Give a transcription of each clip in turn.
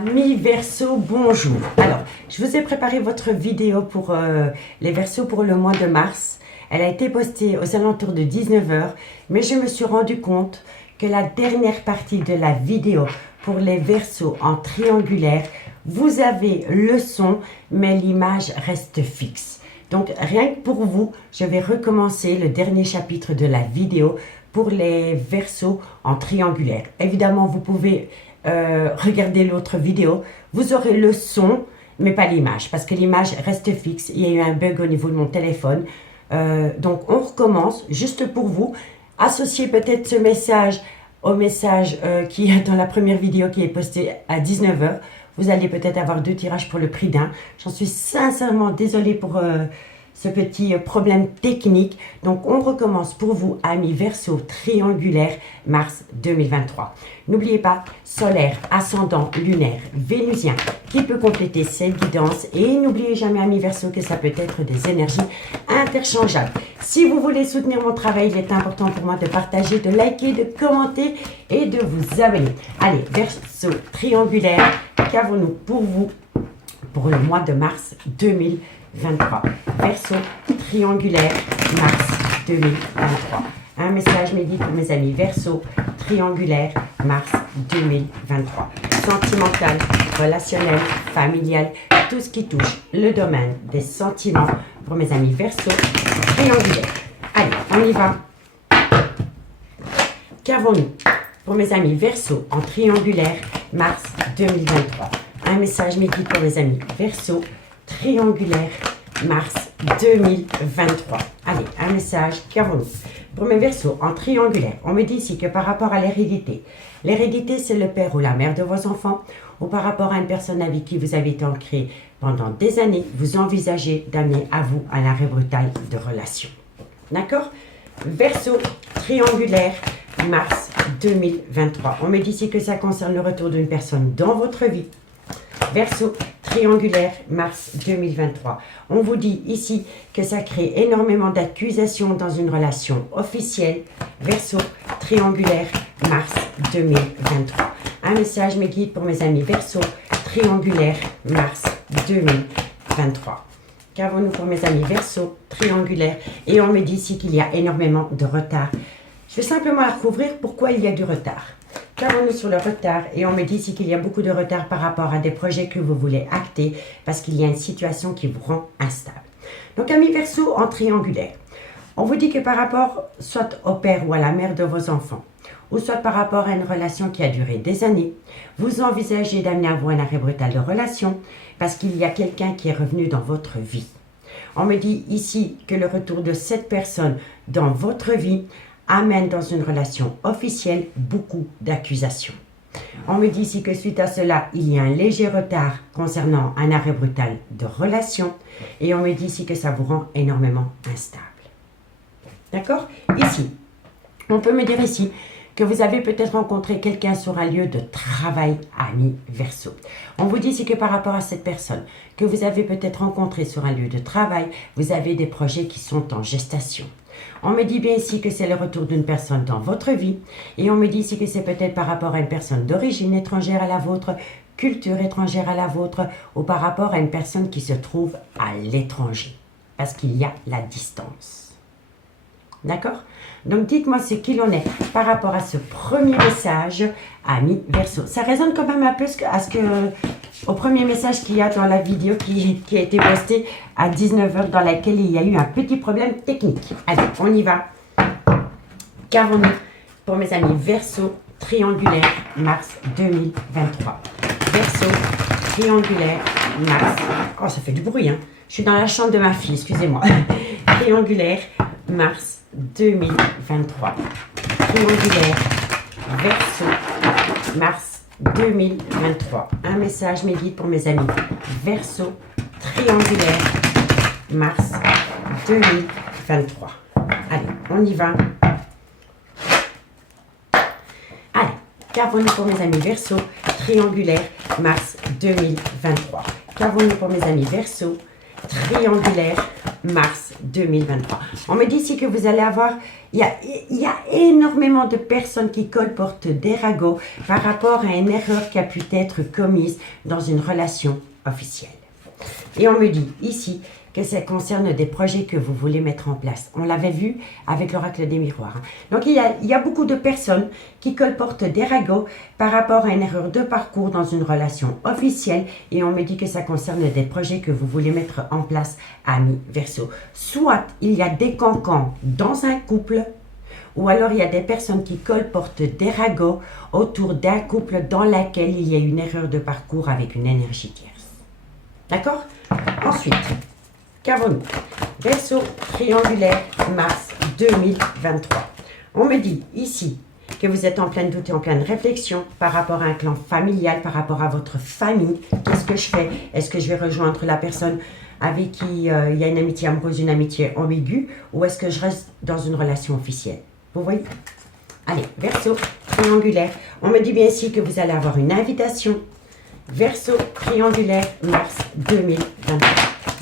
Amis Verseau, bonjour. Alors, je vous ai préparé votre vidéo pour les Verseaux pour le mois de mars. Elle a été postée aux alentours de 19 h, mais je me suis rendu compte que la dernière partie de la vidéo pour les Verseaux en triangulaire, vous avez le son, mais l'image reste fixe. Donc, rien que pour vous, je vais recommencer le dernier chapitre de la vidéo pour les Verseaux en triangulaire. Évidemment, vous pouvez regarder l'autre vidéo, vous aurez le son, mais pas l'image, parce que l'image reste fixe. Il y a eu un bug au niveau de mon téléphone. Donc, on recommence juste pour vous. Associez peut-être ce message au message qui est dans la première vidéo qui est postée à 19 h. Vous allez peut-être avoir 2 tirages pour le prix d'un. J'en suis sincèrement désolée pour ce petit problème technique. Donc, on recommence pour vous, amis Verseau triangulaire, mars 2023. N'oubliez pas, solaire, ascendant, lunaire, vénusien, qui peut compléter cette guidance. Et n'oubliez jamais, amis Verseau, que ça peut être des énergies interchangeables. Si vous voulez soutenir mon travail, il est important pour moi de partager, de liker, de commenter et de vous abonner. Allez, Verseau triangulaire, qu'avons-nous pour vous pour le mois de mars 2023? Verseau triangulaire, mars 2023. Un message midi pour mes amis Verseau triangulaire, mars 2023. Sentimental, relationnel, familial, tout ce qui touche le domaine des sentiments pour mes amis Verseau triangulaire. Allez, on y va. Qu'avons-nous pour mes amis Verseau en triangulaire, mars 2023? Un message midi pour mes amis Verseau triangulaire, mars 2023. Allez, un message, qu'avons-nous pour mes Verseaux en triangulaire? On me dit ici que par rapport à l'hérédité, l'hérédité c'est le père ou la mère de vos enfants, ou par rapport à une personne avec qui vous avez été ancré pendant des années, vous envisagez d'amener à vous un arrêt brutal de relation. D'accord? Verseau triangulaire, mars 2023. On me dit ici que ça concerne le retour d'une personne dans votre vie. Verseau triangulaire, mars 2023. On vous dit ici que ça crée énormément d'accusations dans une relation officielle. Verseau triangulaire, mars 2023. Un message me guide pour mes amis Verseau triangulaire, mars 2023. Qu'avons-nous pour mes amis Verseau triangulaire? Et on me dit ici qu'il y a énormément de retard. Je vais simplement la recouvrir. Pourquoi il y a du retard? Qu'avons-nous sur le retard? Et on me dit ici qu'il y a beaucoup de retard par rapport à des projets que vous voulez acter parce qu'il y a une situation qui vous rend instable. Donc, amis Verseau en triangulaire, on vous dit que par rapport soit au père ou à la mère de vos enfants, ou soit par rapport à une relation qui a duré des années, vous envisagez d'amener à vous un arrêt brutal de relation parce qu'il y a quelqu'un qui est revenu dans votre vie. On me dit ici que le retour de cette personne dans votre vie amène dans une relation officielle beaucoup d'accusations. On me dit ici que suite à cela, il y a un léger retard concernant un arrêt brutal de relation et on me dit ici que ça vous rend énormément instable. D'accord? Ici, on peut me dire ici que vous avez peut-être rencontré quelqu'un sur un lieu de travail, ami Verseau. On vous dit ici que par rapport à cette personne que vous avez peut-être rencontré sur un lieu de travail, vous avez des projets qui sont en gestation. On me dit bien ici que c'est le retour d'une personne dans votre vie et on me dit ici que c'est peut-être par rapport à une personne d'origine étrangère à la vôtre, culture étrangère à la vôtre ou par rapport à une personne qui se trouve à l'étranger parce qu'il y a la distance. D'accord? Donc, dites-moi ce qu'il en est par rapport à ce premier message, ami Verseau. Ça résonne quand même un peu au premier message qu'il y a dans la vidéo qui a été postée à 19 h dans laquelle il y a eu un petit problème technique. Allez, on y va. Qu'avons-nous pour mes amis Verseau triangulaire, mars 2023? Verseau triangulaire, mars. Oh, ça fait du bruit, hein. Je suis dans la chambre de ma fille, excusez-moi. Triangulaire, mars 2023. Triangulaire, Verseau, mars 2023. Un message me guide pour mes amis Verseau, triangulaire, mars 2023. Allez, on y va. Allez, qu'avons-nous pour mes amis Verseau, triangulaire, mars 2023. Qu'avons-nous pour mes amis Verseau, triangulaire, mars 2023. On me dit ici que vous allez avoir... Il y a énormément de personnes qui colportent des ragots par rapport à une erreur qui a pu être commise dans une relation officielle. Et on me dit ici que ça concerne des projets que vous voulez mettre en place. On l'avait vu avec l'oracle des miroirs. Donc, il y a beaucoup de personnes qui colportent des ragots par rapport à une erreur de parcours dans une relation officielle. Et on me dit que ça concerne des projets que vous voulez mettre en place, amis Verseau. Soit il y a des cancans dans un couple, ou alors il y a des personnes qui colportent des ragots autour d'un couple dans lequel il y a une erreur de parcours avec une énergie tierce. D'accord? Ensuite, qu'avons-nous? Verseau triangulaire, mars 2023. On me dit ici que vous êtes en pleine doute et en pleine réflexion par rapport à un clan familial, par rapport à votre famille. Qu'est-ce que je fais? Est-ce que je vais rejoindre la personne avec qui il y a une amitié amoureuse, une amitié ambiguë, ou est-ce que je reste dans une relation officielle? Vous voyez? Allez, Verseau triangulaire. On me dit bien ici que vous allez avoir une invitation. Verseau triangulaire, mars 2023.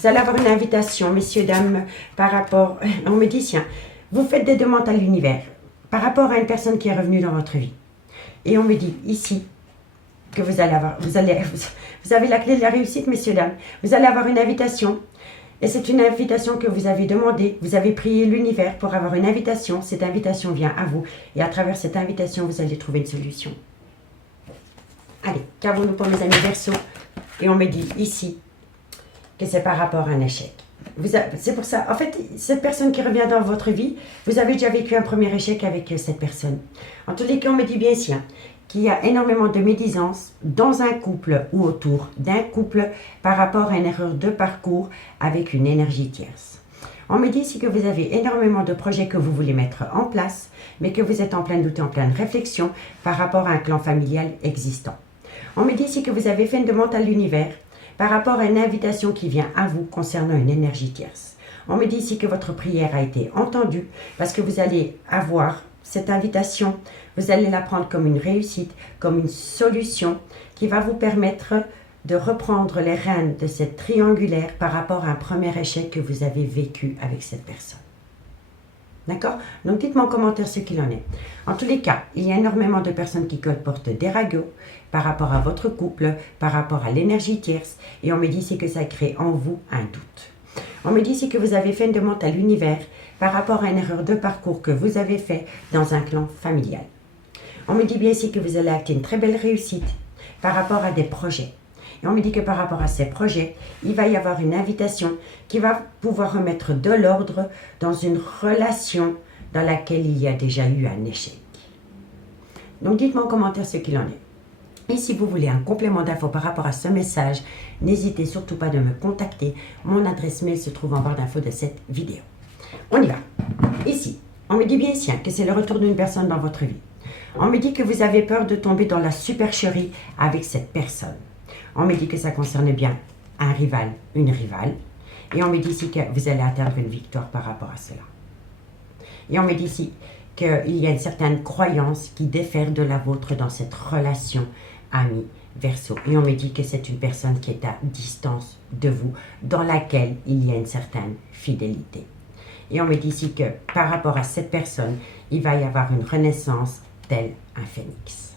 Vous allez avoir une invitation, messieurs, dames, par rapport... On me dit, tiens, vous faites des demandes à l'univers par rapport à une personne qui est revenue dans votre vie. Et on me dit ici que vous allez avoir... Vous avez la clé de la réussite, messieurs, dames. Vous allez avoir une invitation. Et c'est une invitation que vous avez demandée. Vous avez prié l'univers pour avoir une invitation. Cette invitation vient à vous. Et à travers cette invitation, vous allez trouver une solution. Allez, qu'avons-nous pour mes amis Verseau? Et on me dit ici que c'est par rapport à un échec. C'est pour ça, en fait, cette personne qui revient dans votre vie, vous avez déjà vécu un premier échec avec cette personne. En tous les cas, on me dit bien ici qu'il y a énormément de médisance dans un couple ou autour d'un couple par rapport à une erreur de parcours avec une énergie tierce. On me dit ici que vous avez énormément de projets que vous voulez mettre en place, mais que vous êtes en plein doute, en pleine réflexion par rapport à un clan familial existant. On me dit ici que vous avez fait une demande à l'univers par rapport à une invitation qui vient à vous concernant une énergie tierce. On me dit ici que votre prière a été entendue parce que vous allez avoir cette invitation, vous allez la prendre comme une réussite, comme une solution qui va vous permettre de reprendre les rênes de cette triangulaire par rapport à un premier échec que vous avez vécu avec cette personne. D'accord? Donc, dites-moi en commentaire ce qu'il en est. En tous les cas, il y a énormément de personnes qui colportent des ragots par rapport à votre couple, par rapport à l'énergie tierce. Et on me dit ici que ça crée en vous un doute. On me dit ici que vous avez fait une demande à l'univers par rapport à une erreur de parcours que vous avez fait dans un clan familial. On me dit bien ici que vous allez acter une très belle réussite par rapport à des projets. Et on me dit que par rapport à ces projets, il va y avoir une invitation qui va pouvoir remettre de l'ordre dans une relation dans laquelle il y a déjà eu un échec. Donc dites-moi en commentaire ce qu'il en est. Et si vous voulez un complément d'infos par rapport à ce message, n'hésitez surtout pas de me contacter. Mon adresse mail se trouve en barre d'infos de cette vidéo. On y va. Ici, on me dit bien ici que c'est le retour d'une personne dans votre vie. On me dit que vous avez peur de tomber dans la supercherie avec cette personne. On me dit que ça concerne bien un rival, une rivale. Et on me dit ici que vous allez atteindre une victoire par rapport à cela. Et on me dit ici qu'il y a une certaine croyance qui diffère de la vôtre dans cette relation ami Verseau. Et on me dit que c'est une personne qui est à distance de vous, dans laquelle il y a une certaine fidélité. Et on me dit ici que par rapport à cette personne, il va y avoir une renaissance tel un phénix.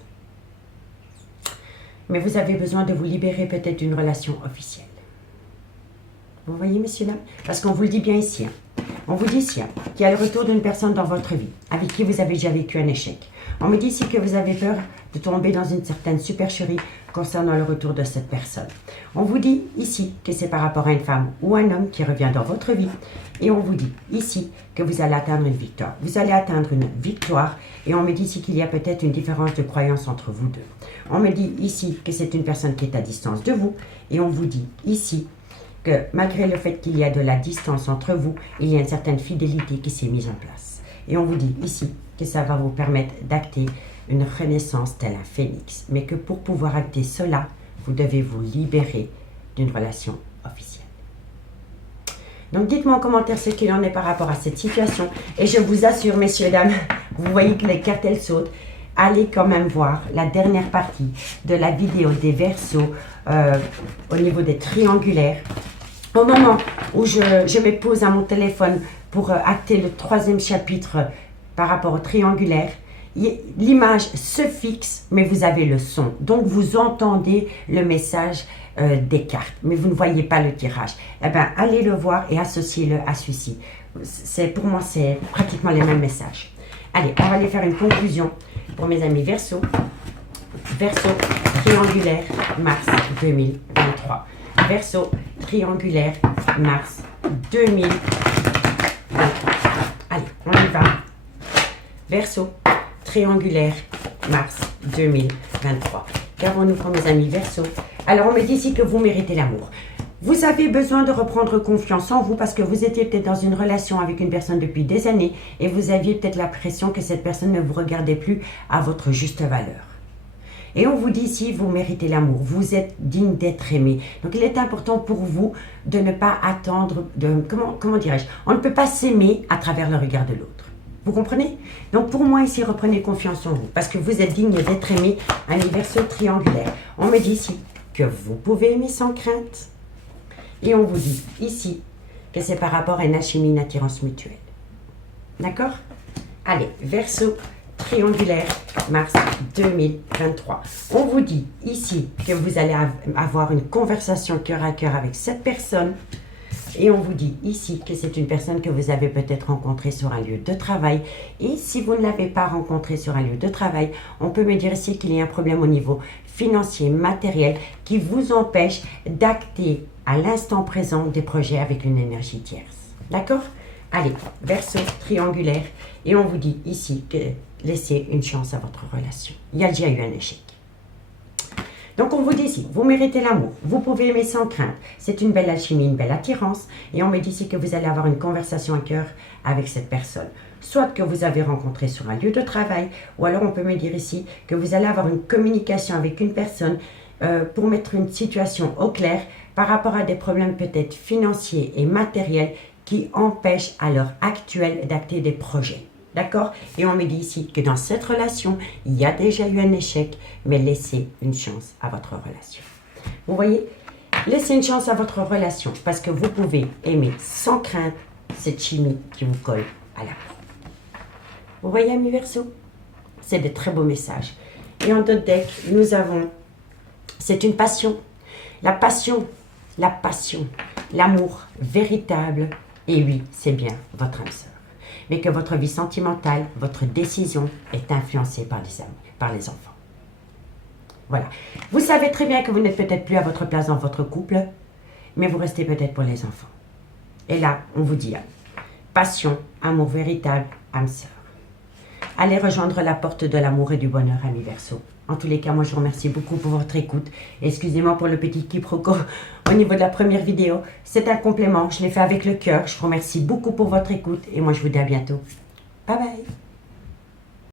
Mais vous avez besoin de vous libérer peut-être d'une relation officielle. Vous voyez, messieurs, dames? Parce qu'on vous le dit bien ici. On vous dit ici qu'il y a le retour d'une personne dans votre vie avec qui vous avez déjà vécu un échec. On me dit ici que vous avez peur de tomber dans une certaine supercherie concernant le retour de cette personne. On vous dit ici que c'est par rapport à une femme ou un homme qui revient dans votre vie. Et on vous dit ici que vous allez atteindre une victoire. Vous allez atteindre une victoire et on me dit ici qu'il y a peut-être une différence de croyance entre vous deux. On me dit ici que c'est une personne qui est à distance de vous et on vous dit ici que malgré le fait qu'il y a de la distance entre vous, il y a une certaine fidélité qui s'est mise en place. Et on vous dit ici que ça va vous permettre d'acter une renaissance tel un phénix, mais que pour pouvoir acter cela, vous devez vous libérer d'une relation officielle. Donc dites-moi en commentaire ce qu'il en est par rapport à cette situation. Et je vous assure, messieurs, dames, vous voyez que les cartes, elles sautent. Allez quand même voir la dernière partie de la vidéo des Verseaux au niveau des triangulaires. Au moment où je me pose à mon téléphone pour acter le 3e chapitre par rapport au triangulaire, l'image se fixe, mais vous avez le son. Donc, vous entendez le message des cartes, mais vous ne voyez pas le tirage. Eh bien, allez le voir et associez-le à celui-ci. Pour moi, c'est pratiquement les mêmes messages. Allez, on va aller faire une conclusion pour mes amis Verseau. Verseau, triangulaire, mars 2023. Verseau, triangulaire, mars 2023. Allez, on y va. Verseau, triangulaire, mars 2023. Qu'avons-nous pour mes amis Verseau? Alors, on me dit ici que vous méritez l'amour. Vous avez besoin de reprendre confiance en vous parce que vous étiez peut-être dans une relation avec une personne depuis des années et vous aviez peut-être l'impression que cette personne ne vous regardait plus à votre juste valeur. Et on vous dit ici, vous méritez l'amour, vous êtes digne d'être aimé. Donc il est important pour vous de ne pas attendre, comment dirais-je, on ne peut pas s'aimer à travers le regard de l'autre. Vous comprenez? Donc pour moi ici, reprenez confiance en vous parce que vous êtes digne d'être aimé, un Verseau triangulaire. On me dit ici que vous pouvez aimer sans crainte. Et on vous dit ici que c'est par rapport à une alchimie, une attirance mutuelle. D'accord? Allez, Verseau triangulaire, mars 2023. On vous dit ici que vous allez avoir une conversation cœur à cœur avec cette personne. Et on vous dit ici que c'est une personne que vous avez peut-être rencontrée sur un lieu de travail. Et si vous ne l'avez pas rencontrée sur un lieu de travail, on peut me dire ici qu'il y a un problème au niveau financier, matériel, qui vous empêche d'acter à l'instant présent des projets avec une énergie tierce. D'accord? Allez, Verseau triangulaire. Et on vous dit ici que laissez une chance à votre relation. Il y a déjà eu un échec. Donc on vous dit ici, vous méritez l'amour, vous pouvez aimer sans crainte. C'est une belle alchimie, une belle attirance. Et on me dit ici que vous allez avoir une conversation à cœur avec cette personne. Soit que vous avez rencontré sur un lieu de travail, ou alors on peut me dire ici que vous allez avoir une communication avec une personne pour mettre une situation au clair par rapport à des problèmes peut-être financiers et matériels qui empêchent à l'heure actuelle d'acter des projets. D'accord? Et on me dit ici que dans cette relation, il y a déjà eu un échec, mais laissez une chance à votre relation. Vous voyez? Laissez une chance à votre relation parce que vous pouvez aimer sans crainte cette chimie qui vous colle à la peau. Vous voyez, amis Verseau? C'est de très beaux messages. Et en d'autres decks, nous avons, c'est une passion. La passion, l'amour véritable. Et oui, c'est bien votre âme sœur. Mais que votre vie sentimentale, votre décision est influencée par les enfants. Voilà. Vous savez très bien que vous n'êtes peut-être plus à votre place dans votre couple, mais vous restez peut-être pour les enfants. Et là, on vous dit, passion, amour véritable, âme sœur. Allez rejoindre la porte de l'amour et du bonheur, amis Verseau. En tous les cas, moi je vous remercie beaucoup pour votre écoute. Excusez-moi pour le petit quiproquo au niveau de la première vidéo. C'est un complément, je l'ai fait avec le cœur. Je vous remercie beaucoup pour votre écoute et moi je vous dis à bientôt. Bye bye.